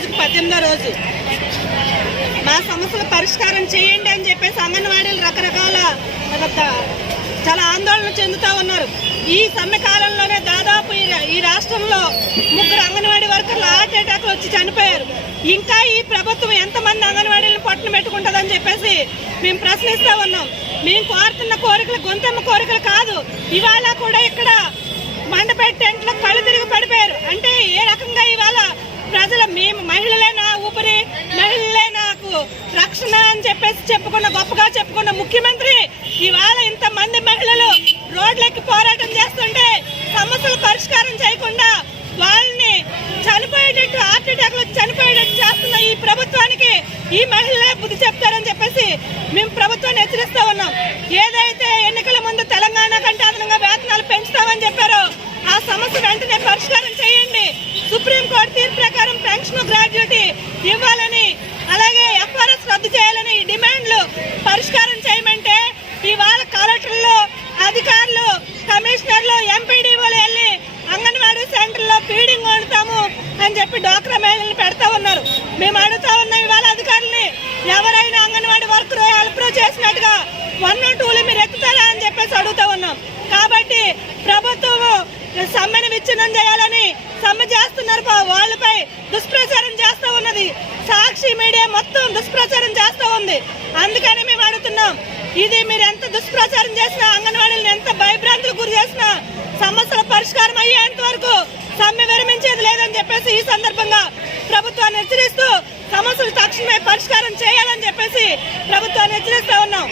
రోజుకి పద్దెనిమిదో రోజు. మా సమస్యల పరిష్కారం చేయండి అని చెప్పేసి అంగన్వాడీలు రకరకాల చాలా ఆందోళన చెందుతూ ఉన్నారు. ఈ సమ్మె కాలంలోనే దాదాపు ఈ ఈ రాష్ట్రంలో ముగ్గురు అంగన్వాడీ వర్కర్లు హార్ట్ అటాక్లు వచ్చి చనిపోయారు. ఇంకా ఈ ప్రభుత్వం ఎంతమంది అంగన్వాడీలను పట్టున పెట్టుకుంటుందని చెప్పేసి మేము ప్రశ్నిస్తూ ఉన్నాం. మేము కోరుతున్న కోరికలు గొంతమ్మ కోరికలు కాదు. ఇవాళ కూడా ఇక్కడ మండపేట టెంట్లో కళ్ళు తిరిగి పడిపోయారు. అంటే ప్రజల మేము మహిళలే నా ఊపిరి మహిళలే నాకు రక్షణ అని చెప్పేసి చెప్పుకున్న గొప్పగా చెప్పుకున్న ముఖ్యమంత్రి ఇవాళ ఇంతమంది మహిళలు రోడ్లకి పోరాటం చేస్తుంటే సమస్యలు పరిష్కారం చేయకుండా వాళ్ళని చనిపోయేటట్టు హార్ట్ అటాక్లు చనిపోయేటట్టు చేస్తున్న ఈ ప్రభుత్వానికి ఈ మహిళలే బుద్ధి చెప్తారని చెప్పేసి మేము ప్రభుత్వాన్ని హెచ్చరిస్తా ఉన్నాం. ఏదైతే ఎన్నికల ముందు తెలంగాణ కంటే అదనంగా వేతనాలు పెంచుతామని చెప్పారో ఆ సమస్య వెంటనే పరిష్కారం చేయండి. సుప్రీంకోర్టు తీర్పు ప్రకారం ఇవ్వాలని అలాగే ఎఫ్ఆర్ఎస్ రద్దు చేయాలని డిమాండ్లు పరిష్కారం చేయమంటే ఇవాళ కలెక్టర్లు అధికారులు కమిషనర్లు ఎంపీడీఓలు వెళ్ళి అంగన్వాడీ సెంటర్లో ఫీడింగ్ వండుతాము అని చెప్పి డోక్రా మహిళలు పెడతా ఉన్నారు. మేము అడుగుతా ఉన్నాం ఇవాళ అధికారుల్ని ఎవరైనా అంగన్వాడీ వర్కర్ అప్రూవ్ చేసినట్టుగా వన్ టూలు మీరు ఎత్తుతారా అని చెప్పేసి అడుగుతా ఉన్నాం. కాబట్టి ప్రభుత్వం సమ్మెను విచ్ఛిన్నం చేయాలని సమ్మె సాక్షి మీడియా మొత్తం దుష్ప్రచారం చేస్తూ ఉంది. అందుకని మేము అడుగుతున్నాం ఇది మీరు ఎంత దుష్ప్రచారం చేసినా అంగన్వాడీలను ఎంత భయభ్రాంతులకు గురి చేసినా సమస్యల పరిష్కారం అయ్యేంత వరకు సమ్మె విరమించేది లేదని చెప్పేసి ఈ సందర్భంగా ప్రభుత్వాన్ని హెచ్చరిస్తూ సమస్యలు తక్షణమే పరిష్కారం చేయాలని చెప్పేసి ప్రభుత్వాన్ని హెచ్చరిస్తూ ఉన్నాం.